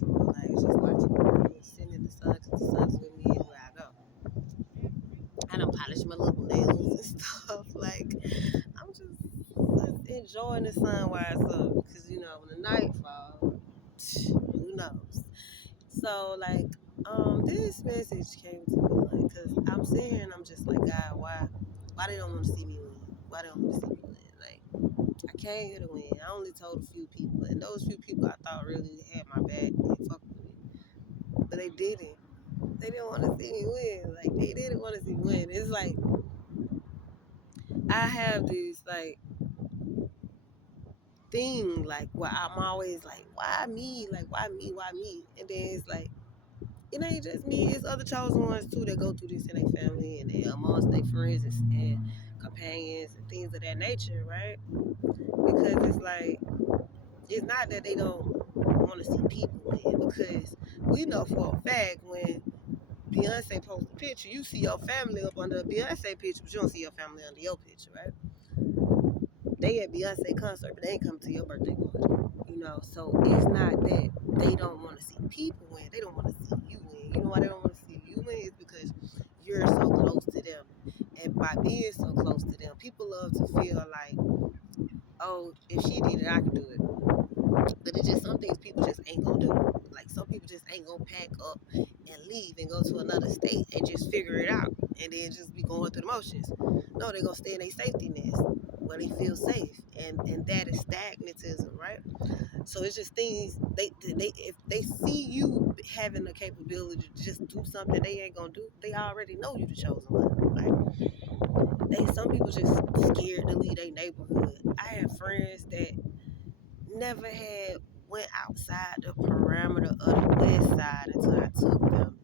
natural, like just watching the rain, sitting in the sun, cause the sun's with me anywhere I go. I don't polish my little nails and stuff. Like I'm just enjoying the sun while it's up, cause when the night falls, who knows? So like, this message came to me like, cause I'm sitting here and I'm just like, God, why they don't want to see me win? Why they don't want to see me win? Like, I came here to win. I only told a few people, and those few people I thought really had my back and fucked with me, but they didn't. They didn't want to see me win. Like, they didn't want to see me win. It's like I have this like thing, like where I'm always like, why me? Like, why me? Why me? And then it's like, it ain't just me, it's other chosen ones too that go through this in their family and they amongst their friends and companions and things of that nature, right? Because it's like, it's not that they don't want to see people win, because we know for a fact when Beyonce posts a picture, you see your family up under a Beyonce picture, but you don't see your family under your picture, right? They at Beyonce concert, but they ain't coming to your birthday party. So it's not that they don't want to see people win. They don't want to see you win. You know why they don't want to see you win? Is because you're so close to them. And by being so close to them, people love to feel like, oh, if she did it, I can do it. But it's just some things people just ain't gonna do. Like some people just ain't gonna pack up and leave and go to another state and just figure it out and then just be going through the motions. No, they're gonna stay in their safety nest where they feel safe, and that is stagnatism, right? So it's just things they if they see you having the capability to just do something they ain't gonna do, they already know you the chosen one. Like some people just scared to leave their neighborhood. I have friends that never had went outside the parameter of the west side until I took them.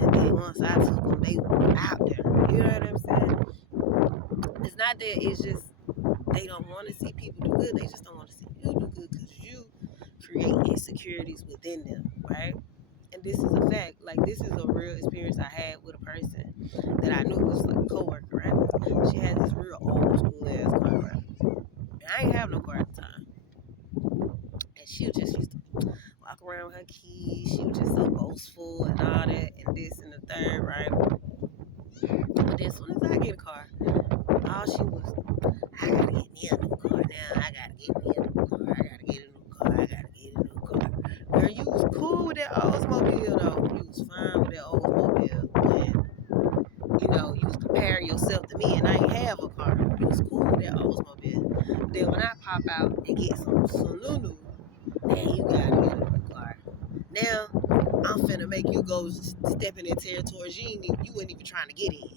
And then once I took them, they were out there. You know what I'm saying? It's not that it's just they don't want to see people do good. They just don't want to see you do good because you create insecurities within them, right? And this is a fact. Like this is a real experience I had with a person that I knew was like a coworker, right? She had this real old school ass car, right? And I ain't have no car at the time. And she just used to walk around with her keys. She was just so boastful and all that and this and the third, right? But then as soon as I get a car, all she was, I gotta get me a new car now. I gotta get me a new car. I gotta get a new car. I gotta get a new car. Girl, you was cool with that Oldsmobile though. You was fine with that Oldsmobile. And you was comparing yourself to me and I ain't have a car. You was cool with that Oldsmobile. Then when I pop out and get some Sununu, then you gotta get a new car. Now I'm finna make you go stepping in territories you weren't even trying to get in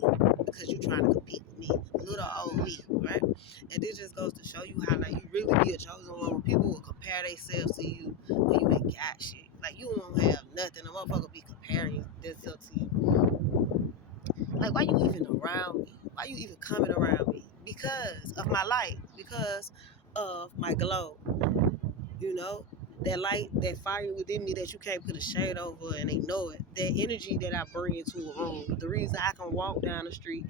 because you trying to compete with me, little old me, right? And this just goes to show you how like you really be a chosen one when people will compare themselves to you when you ain't got shit. Like you won't have nothing. A motherfucker be comparing themselves to you. Like why you even around me? Why you even coming around me? Because of my light. Because of my glow. You know, that light, that fire within me that you can't put a shade over and they know it. That energy that I bring into a room. The reason I can walk down the street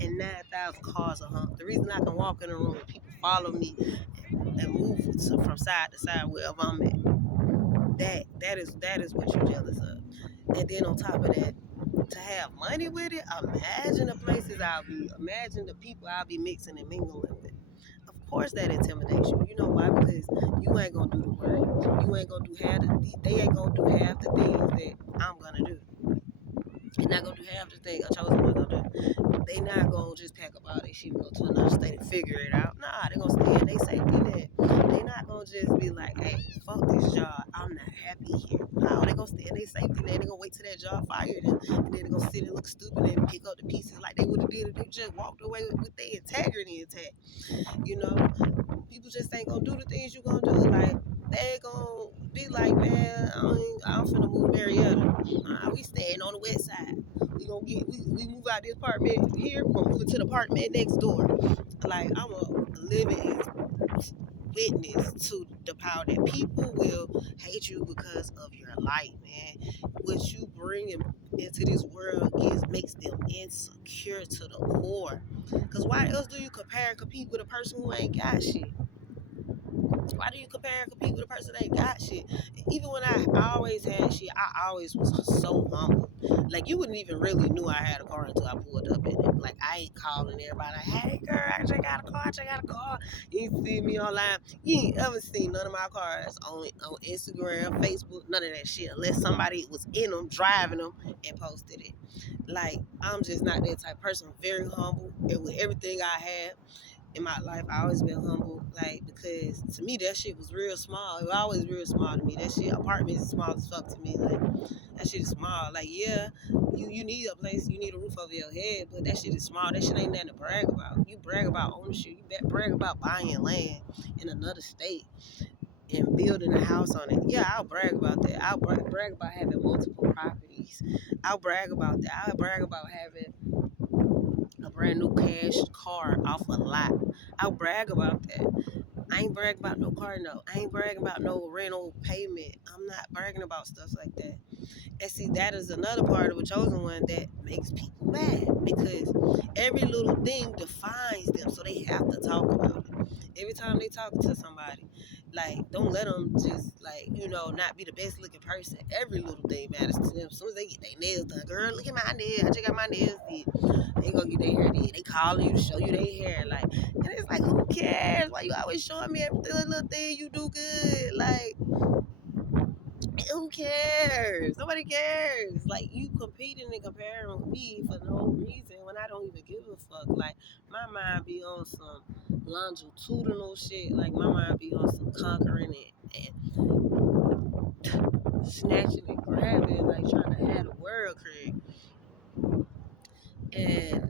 and 9,000 cars are humped. The reason I can walk in a room and people follow me and move from side to side wherever I'm at. That is what you're jealous of. And then on top of that, to have money with it, imagine the places I'll be. Imagine the people I'll be mixing and mingling with. Of course that intimidates you. You know why? Because you ain't gonna do the work. You ain't gonna do half they ain't gonna do half the things that I'm gonna do. They're not gonna do half the thing I chosen one gonna do. They not gonna just pack up all their shit and go to another state and figure it out. Nah, they gonna stay in their safety net. They not gonna just be like, hey, fuck this job. I'm not happy here. No, they gonna stay in their safety net. They gonna wait till that job fired them. And then they gonna sit and look stupid and pick up the pieces like they would have did if they just walked away with their integrity intact. You know, people just ain't gonna do the things you gonna do. Like they ain't gonna be like, man, I'm finna move to Marietta. Nah, we staying on the west side. We move out this apartment here. We gonna move into the apartment next door. Like I'm a living witness to the power that people will hate you because of your light, man. What you bring into this world makes them insecure to the core. Cause why else do you compare and compete with a person who ain't got shit? Why do you compare and compete with a person that ain't got shit? Even when I always had shit, I always was so humble. Like you wouldn't even really knew I had a car until I pulled up in it. Like I ain't calling everybody like, hey girl, I just got a car, I just got a car. You ain't see me online. You ain't ever seen none of my cars on Instagram, Facebook, none of that shit. Unless somebody was in them, driving them, and posted it. Like I'm just not that type of person. I'm very humble, and with everything I have in my life, I always been humble, like because to me that shit was real small. It was always real small to me. That shit, apartments is small as fuck to me. Like that shit is small. Like yeah, you need a place, you need a roof over your head, but that shit is small. That shit ain't nothing to brag about. You brag about ownership. You brag about buying land in another state and building a house on it. Yeah, I'll brag about that. I'll brag about having multiple properties. I'll brag about that. I'll brag about having a brand new cash car off a lot. I'll brag about that. I ain't bragging about no car note. I ain't bragging about no rental payment. I'm not bragging about stuff like that. And see, that is another part of a chosen one that makes people mad because every little thing defines them, so they have to talk about it. Every time they talk to somebody, like, don't let them just, like, not be the best looking person. Every little thing matters to them. As soon as they get their nails done, girl, look at my nails. I just got my nails did. They gonna get their hair did. They calling you to show you their hair. Like, and it's like, who cares? Why you always showing me every little thing you do good? Like, who cares? Nobody cares. Like you competing and comparing with me for no reason when I don't even give a fuck. Like my mind be on some longitudinal shit. Like my mind be on some conquering it and snatching and grabbing, like trying to have the world create. And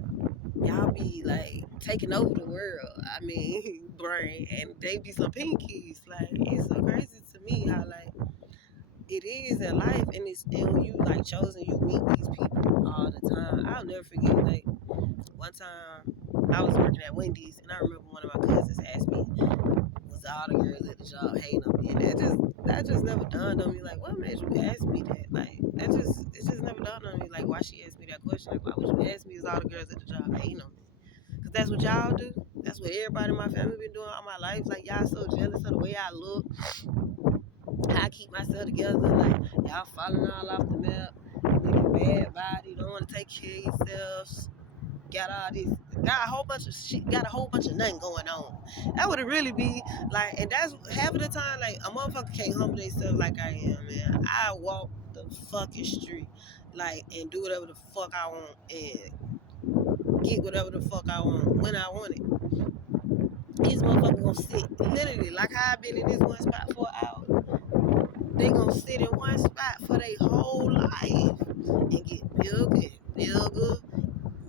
y'all be like taking over the world. I mean, brain, and they be some pinkies. Like it's so crazy to me how like it is in life, and when you like chosen, you meet these people all the time. I'll never forget. Like one time, I was working at Wendy's, and I remember one of my cousins asked me, "Was all the girls at the job hating on me?" And that just never dawned on me. Like, what made you ask me that? Like, it just never dawned on me. Like, why she asked me that question? Like, why would you ask me? Is all the girls at the job hating on me? Because that's what y'all do. That's what everybody in my family been doing all my life. Like, y'all so jealous of the way I look, how I keep myself together. Like y'all falling all off the map, looking bad body, don't want to take care of yourselves. Got all this, got a whole bunch of shit, got a whole bunch of nothing going on. That would it really be like, and that's half of the time. Like a motherfucker can't humble themselves like I am, man. I walk the fucking street, like, and do whatever the fuck I want and get whatever the fuck I want when I want it. These motherfuckers gonna sit literally like how I've been in this one spot for an hour. They gonna sit in one spot for their whole life and get bigger and bigger,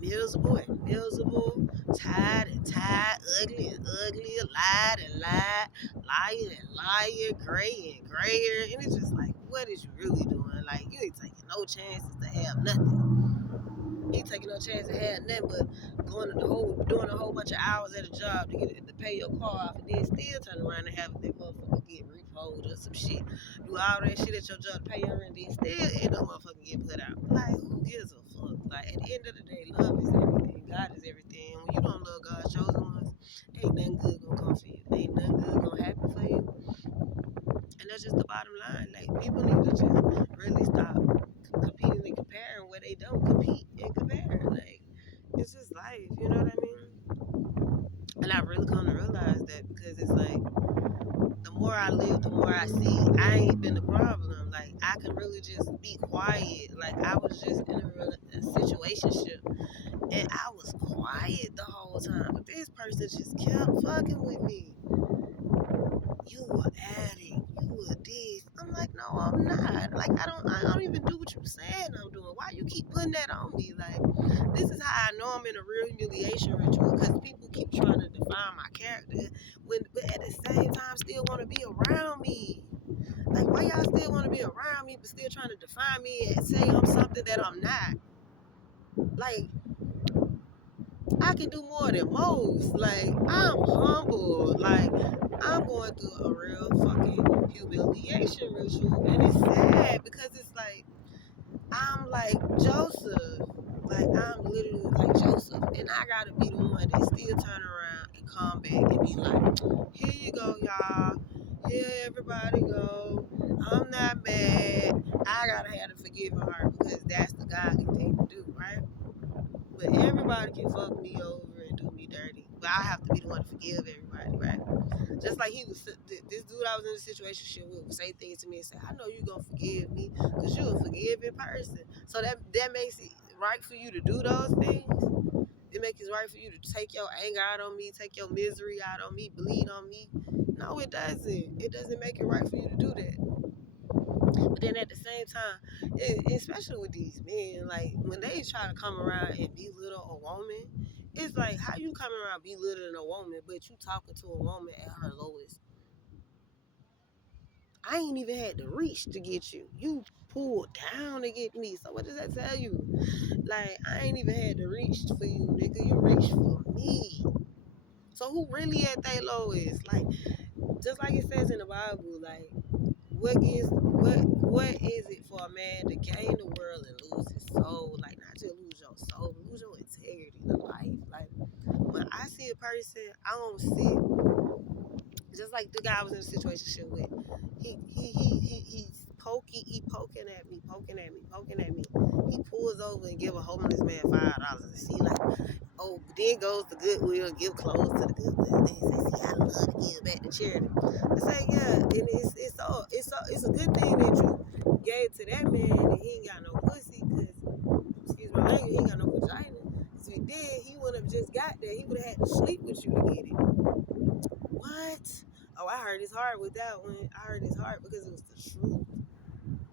miserable and miserable, tired and tired, ugly and ugly, lied and lied, lying and lying, gray and grayer. And it's just like, what is you really doing? Like, you ain't taking no chances to have nothing. You ain't taking no chance to have nothing but doing a whole bunch of hours at a job to pay your car off, and then still turn around and have that motherfucker get repoed or some shit. Do all that shit at your job to pay your rent, then still end up motherfucking get put out. Like who gives a fuck? Like at the end of the day, love is everything. God is everything. When you don't love God's chosen ones, ain't nothing good gonna come for you. Ain't nothing good gonna happen for you. And that's just the bottom line. Like people need to just really stop competing and comparing where they don't compete and compare. Like it's just life, you know what I mean? And I really come to realize that because it's like the more I live, the more I see I ain't been the problem. Like I can really just be quiet. Like I was just in a situationship and I was quiet the whole time. But this person just kept fucking with me. You were adding, you were this. I'm like, no, I'm not. Like I don't even do what you saying I'm doing. Why you keep putting that on me? Like this is how I know I'm in a real humiliation ritual because people keep trying to define my character but at the same time still want to be around me. Like why y'all still want to be around me but still trying to define me and say I'm something that I'm not? Like I can do more than most. Like I'm humble. Like I'm going through a real fucking humiliation ritual, and it's sad because it's like I'm like Joseph. Like I'm literally like Joseph, and I gotta be the one that still turn around and come back and be like, "Here you go, y'all. Yeah, everybody go. I'm not mad. I gotta have a forgiving heart because that's the godly thing to do, right? But everybody can fuck me over and do me dirty. But I have to be the one to forgive everybody, right? Just like this dude I was in a situation with would say things to me and say, I know you gonna forgive me because you a forgiving person. So that makes it right for you to do those things. It makes it right for you to take your anger out on me, take your misery out on me, bleed on me. No, it doesn't. It doesn't make it right for you to do that. But then at the same time, especially with these men, like when they try to come around and belittle a woman, it's like how you coming around belittling a woman, but you talking to a woman at her lowest. I ain't even had to reach to get you. You pulled down to get me. So what does that tell you? Like I ain't even had to reach for you, nigga. You reached for me. So who really at their lowest? Like just like it says in the Bible, like what is it for a man to gain the world and lose his soul? Like not just lose your soul, but lose your integrity in life. Like when I see a person, I don't see just like the guy I was in a situation with. He's poking at me, poking at me. He pulls over and give a homeless man $5 and see like, oh, then goes to Goodwill, give clothes to the Goodwill. Then he says, see, I love to give back to charity. I say, yeah, and it's a good thing that you gave to that man and he ain't got no pussy, cause excuse my language, he ain't got no vagina. So he did, he wouldn't have just got there. He would have had to sleep with you to get it. What? Oh, I heard his heart with that one. I heard his heart because it was the truth.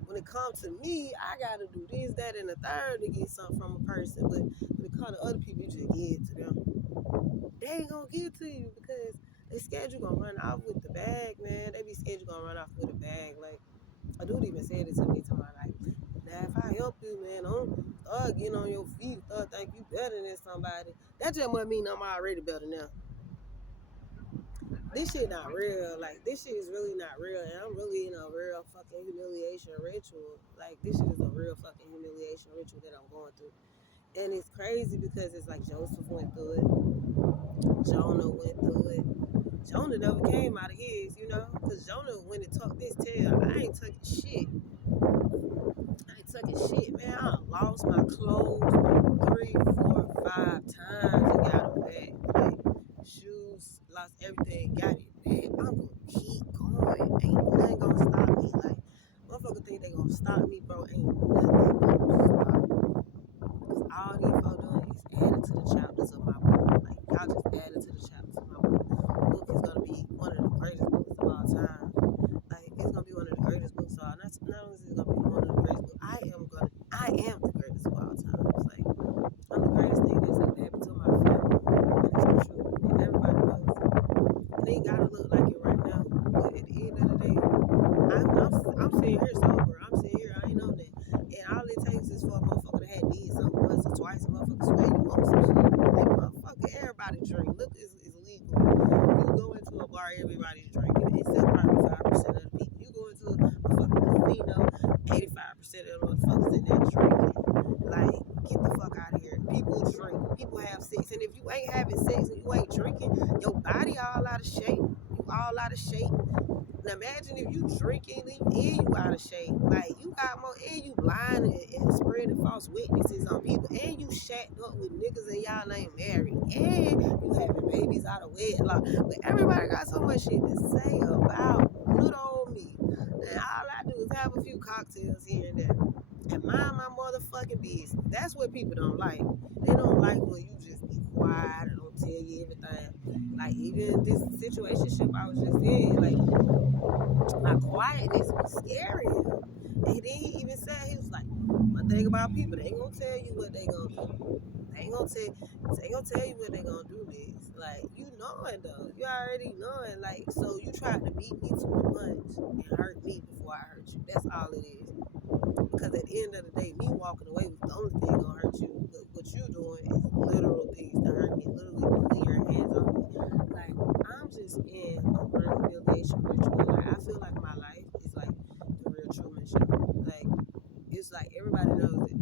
When it comes to me, I gotta do this, that, and the third to get something from a person. But when it comes to other people, you just give it to them. They ain't gonna give it to you because they scared you gonna run off with the bag, man. They be scared you gonna run off with a bag. Like a dude even said it to me to my like, now if I help you, man, don't start getting on your feet, start think you better than somebody. That just must mean I'm already better now. This shit not real. Like this shit is really not real, and I'm really in a real fucking humiliation ritual. Like this shit is a real fucking humiliation ritual that I'm going through, and it's crazy because it's like Joseph went through it, Jonah went through it. Jonah never came out of his, you know, because Jonah when it tucked this tail, I ain't tucking shit. I ain't tucking shit, man. I done lost my clothes 3, 4, 5 times and got them back. Like shoes, lost everything, got it back. I'm gonna keep going. Ain't nothing gonna stop me. Like motherfuckers think they gonna stop me, bro. Ain't nothing gonna stop me. Cause all these folks doing is adding to the chapters of my book. Like y'all just added to the chapters of my book. Book is gonna be one of the greatest books of all time. Like it's gonna be one of the greatest books. So not only is it gonna be one of the greatest books, I am the greatest of all time. It's like I'm the greatest thing that's ever happened to my family, and it's the truth. And everybody knows it. And it ain't gotta look like it right now, but at the end of the day, I'm sitting here sober. I'm sitting here. I ain't on that. And all it takes is for a motherfucker to have did something once or twice. A motherfucker swear you want some shit. Like motherfucker, everybody drink. Look, is legal. You go into a bar, everybody's drinking, except probably 5% of the people. You go into a fucking casino, 85% of the motherfuckers in there drinking. Like, get the fuck out of here. People drink. People have sex. And if you ain't having sex and you ain't drinking, your body all out of shape. You all out of shape. Now imagine if you drinking and you out of shape. Like you got more and you lying and spreading false witnesses on people and you shacked up with niggas and y'all ain't married. And you having babies out of wedlock. But everybody got so much shit to say about little old me. And all I do is have a few cocktails here and there. And mind my motherfucking business. That's what people don't like. They don't like when you just be quiet and don't tell you everything. Like even this situationship I was just in, like my quietness was scaring him. And then he even said, he was like, one thing about people, they ain't gonna tell you what they gonna do. They ain't gonna tell you what they gonna do this. Like, you knowing though. You already knowing. Like, so you tried to beat me to the punch and hurt me before I hurt you. That's all it is. Because at the end of the day, me walking away was the only thing gonna hurt you. But what you doing is literal things to hurt me. Literally putting your hands on me. Like, I'm just in a real humiliation ritual. Like, I feel like my life is like the real Truman Show. Like, it's like everybody knows it.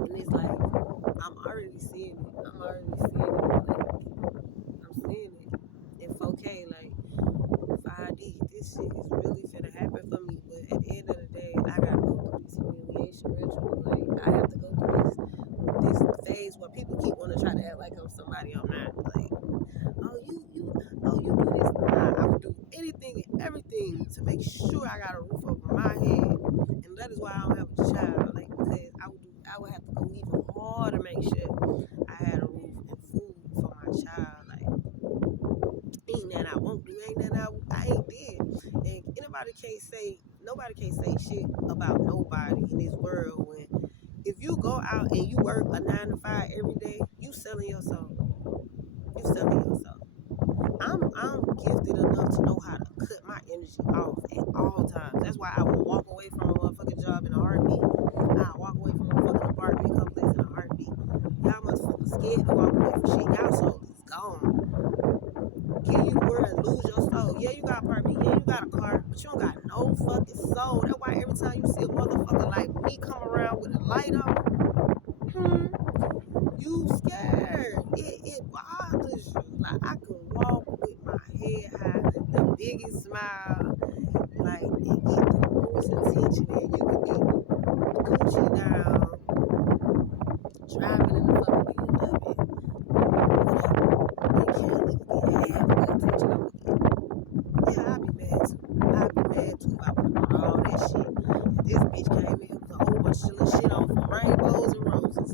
And it's like, I'm already seeing it. I'm already seeing it. Like, I'm seeing it in 4K. Like, this shit is really finna happen for me. But at the end of the day, I gotta go through this humiliation ritual. Like I have to go through this phase where people keep wanting to try to act like I'm somebody I'm not. Like, oh you do this. Nah, I would do anything and everything to make sure I got a roof over my head. And that is why I don't have a child. Like because I would have to go even harder to make sure I had a roof and food for my child. Like ain't that I won't do, ain't that I ain't did. And nobody can't say shit about nobody in this world when if you go out and you work a 9 to 5 every day, you selling your soul. You selling your soul. I'm gifted enough to know how to cut my energy off at all times. That's why I will walk away from a motherfucking job in a heartbeat. I walk away from a fucking apartment complex in a heartbeat. Y'all motherfuckers scared to walk away from shit. Y'all soul is gone. Give you the word and lose your soul. Yeah, you got a apartment. Yeah, you got a car, but you don't got no fucking soul. That's why every time you see a motherfucker like me come around with a light on, you scared. It bothers you. Like I can walk with my head high, the biggest smile, like and get the most attention, and you could be Gucci down, driving in the fucking BMW, whatever. And can't even get half the attention I'm gonna get. Yeah, I'd be mad too. I'd be mad too if I would have done all that shit. And this bitch came in with a whole bunch of little shit on from rainbows and roses.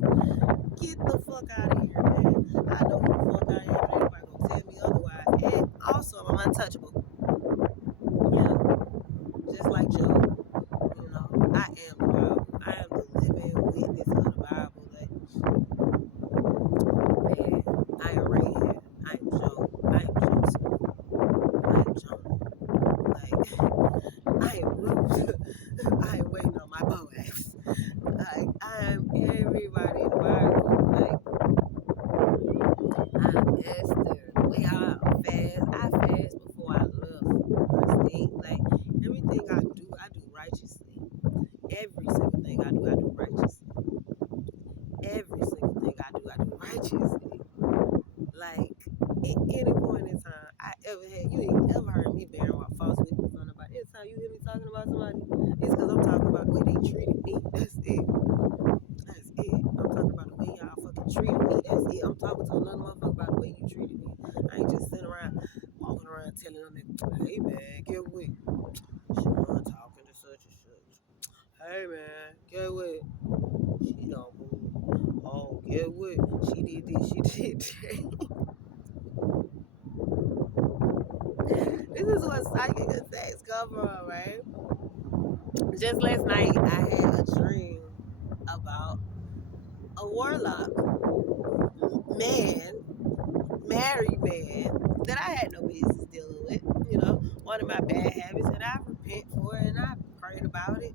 Get the fuck out of here, man. I know who the fuck I am. Ain't nobody gonna tell me otherwise. And also, I'm untouchable. Yeah, just like Job. You know, I am the Bible. I am the living witness of the Bible. Like, man, I am Rahab. I am Job. I am Joseph. I am Jonah. Like, I am Ruth. I am waiting on my Boaz. Like, I am everybody in the Bible. Like, I'm Esther. The way I fast, I fast before I left my state. Like, everything I do righteously. Every single thing I do righteously. Every single thing I do righteously. Like, at any point in time I ever had, you ain't ever heard me bearing false witness on nobody. Anytime you hear me talking about somebody, it's because I'm talking about the way they treated me. That's it. That's it. I'm talking about the way y'all fucking treated me. That's it. I'm talking to another motherfucker about the way you treated me. I ain't just sitting around, walking around telling them that, hey man, get with Sean talking to such and such. Hey man, get with. She don't move. Oh, get with. She did this, she did that. This is what psychic attacks come from, right? Just last night, I had a dream about a warlock man, married man, that I had no business dealing with. You know, one of my bad habits, and I repent for it, and I prayed about it,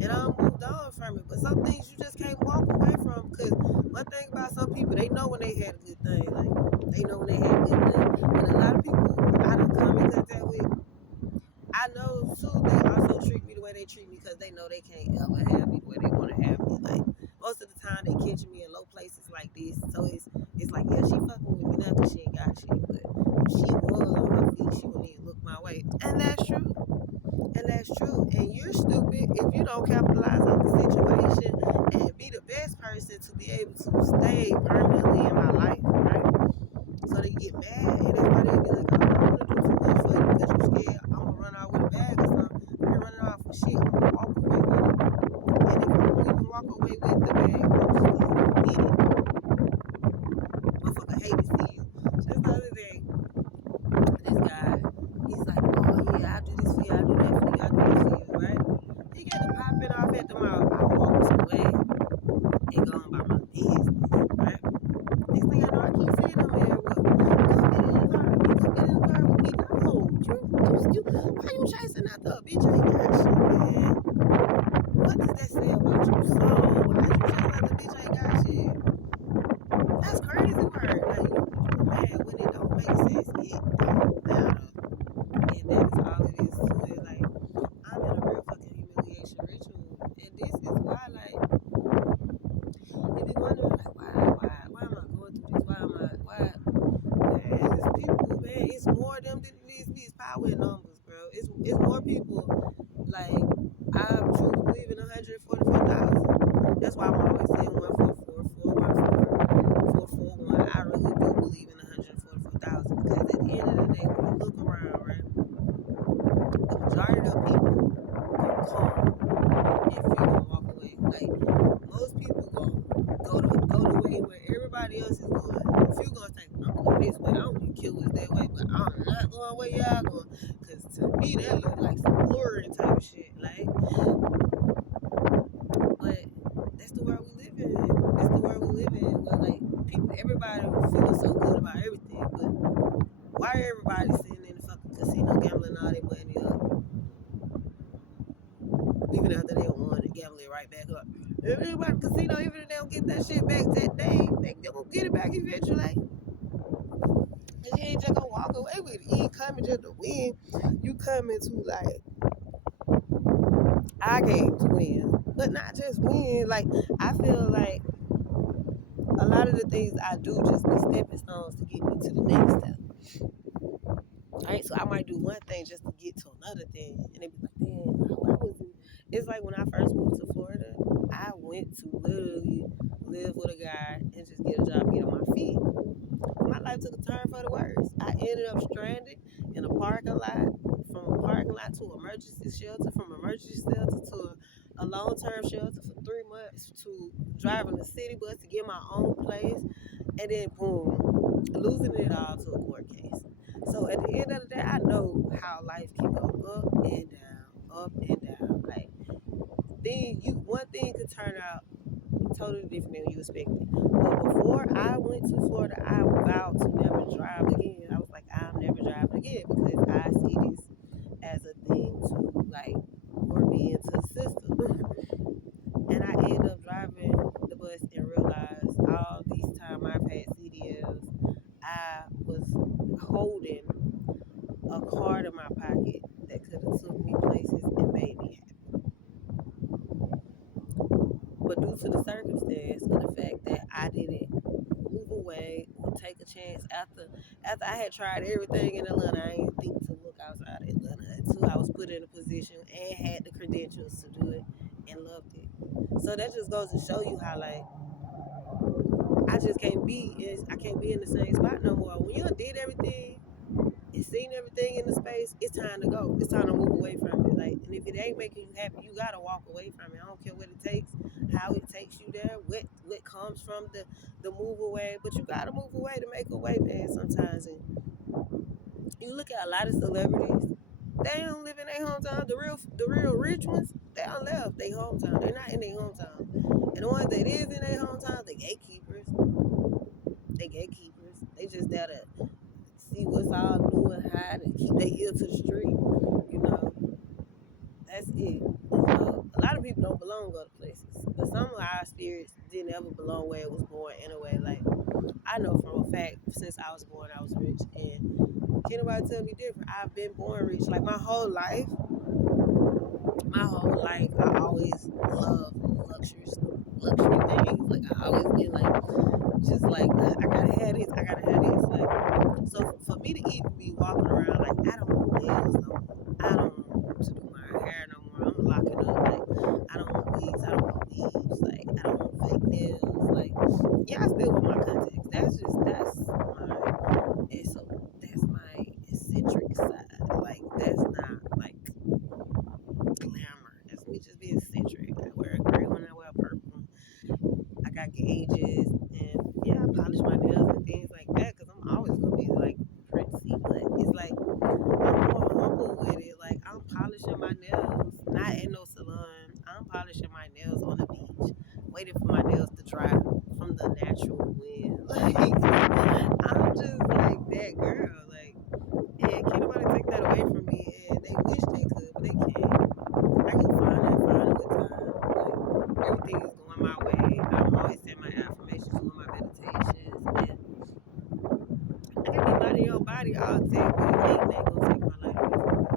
and I moved on from it. But some things you just can't walk away from, because one thing about some people, they know when they had a good thing. Like, they know when they had a good thing. And a lot of people I don't come in contact with, I know too, they also treat me the way they treat me because they know they can't ever have me the way they want to have me. Like most of the time, they catch me in low places like this, so it's like yeah, she fucking with me now because she ain't got shit, but if she was on her feet, she wouldn't even look my way, and that's true. And that's true. And you're stupid if you don't capitalize on the situation and be the best person to be able to stay permanently in my life, right? So they get mad, and that's why they be like, oh, I don't want to do too much for you because you're scared I'm going to run out with a bag or something. I ain't running off for shit. I'm going to walk away with it. And if I don't even walk away with the bag, I'm just going to go get it. Motherfucker hate to see you. Just the other day, this guy, he's like, oh yeah, I do this for you, I do that for you, I do this for you, right? He got to popping off at the mouth. I walked away and gone by my business, right? Next thing I know, I keep seeing him there. Well, come get in the car with me, come get in the car with me. No, why you chasing after a bitch? Ain't got shit, man. What does that say about your soul? Why you chasing after a bitch? Ain't got shit. That's crazy word. Like you mad when it don't make sense. It don't matter. And that is all it is to it. Like, I'm in a real fucking humiliation ritual. And this is why, like, you be wondering, like, why am I going through this? Why? Man, it's people, man. It's more of them than it is me. It's power in numbers, bro. It's going? Where y'all going? Cause to me that look like some luring type of shit. Like, but that's the world we live in. That's the world we live in. Where like people, everybody feels so good about everything, but why are everybody sitting in the fucking casino gambling all their money up, even after they won and gambling it right back up? If everybody in the casino, even if they don't get that shit back that day, they gonna get it back eventually. And you ain't just gonna walk away with it. You ain't coming just to win. You coming to like, I came to win, but not just win. Like, I feel like a lot of the things I do just be stepping stones to get me to the next step. Right? So I might do one thing just to get to another thing. And it be like, damn, why was it? It's like when I first moved to Florida, I went to literally live with a guy and just get a job, get on my feet. My life took a turn for the worse. I ended up stranded in a parking lot, from a parking lot to emergency shelter, from emergency shelter to a long-term shelter for 3 months, to driving a city bus to get my own place, and then boom, losing it all to a court case. So at the end of the day, I know how life can go up and down, up and down. Like, one thing could turn out totally different than you expected. But before I went to Florida, I vowed to never drive again. I was like, I'm never driving again because I see this as a thing to like lure me into the system. And I ended up driving the bus and realized all these time I've had CDLs, I was holding a card in my pocket that could have took me places and made me happy. But due to the circumstance of the fact that I didn't move away or take a chance after I had tried everything in Atlanta, I didn't think to look outside of Atlanta until I was put in a position and had the credentials to do it and loved it. So that just goes to show you how like I can't be in the same spot no more. When you done did everything and seen everything in the space, it's time to go. It's time to move away from it. Like, and if it ain't making you happy, you gotta walk away from it. I don't care what it takes, how it takes you there, what comes from the move away. But you gotta move away to make a way, man. Sometimes, and you look at a lot of celebrities, they don't live in their hometown. The real rich ones, they don't left their hometown. They're not in their hometown. And the ones that is in their hometown, they gatekeepers. They gatekeepers. They just there to see what's all new and hot and keep their ear to the street. You know, that's it. You know, a lot of people don't belong other places, but some of our spirits didn't ever belong where it was born anyway. Like, I know from a fact, since I was born, I was rich, and can't nobody tell me different. I've been born rich. Like my whole life, I always loved luxury things. Like, I always been like, just like, I gotta have this, I gotta have this. Like, so for me to even be walking around like I don't want nails no more, I don't want to do my hair no more. I'm locking up. Like, I don't want wigs, I don't want weaves. Like, I don't want fake nails. Like, yeah, I still want my contacts. That's my eccentric side. Like, that's not like glamour. That's me just being eccentric. I wear a gray one, I wear a purple. I got gauges, and yeah, I polish my nails and things like that because I'm always gonna be like prissy. But it's like I'm more humble with it. Like, I'm polishing my nails, not in no salon. I'm polishing my nails on the beach, waiting for my nails to dry from the natural wind. Like, I'm just like that girl. Like, and can't nobody take that away from me. And they wish they could, but they can't. I can find it with time. Like, everything is going my way. I'm always saying my affirmations, doing my meditations, and I can be body on body all day, but it ain't that gonna take my life away from me.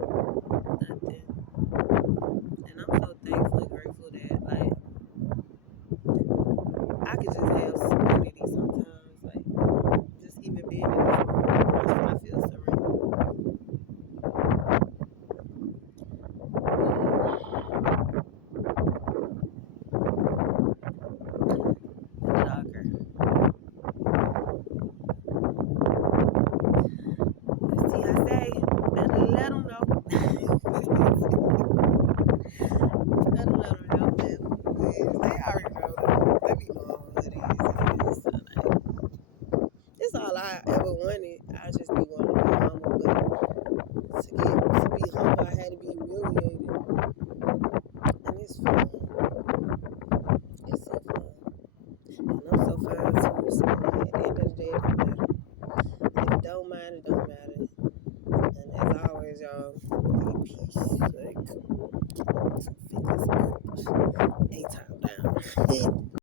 Nothing. And I'm so thankful and grateful that like I could just have serenity sometimes. Like, just even being in this moment, I feel serene. The dogger. Let's see, I say, better let them know. Better let them know that they already know that. They be knowing what it is. So, like, it's all I ever wanted. I just be wanting to be humble, but fine too. So like, at the end of the day, it don't matter. If it don't matter, it don't matter. And as always, y'all, peace.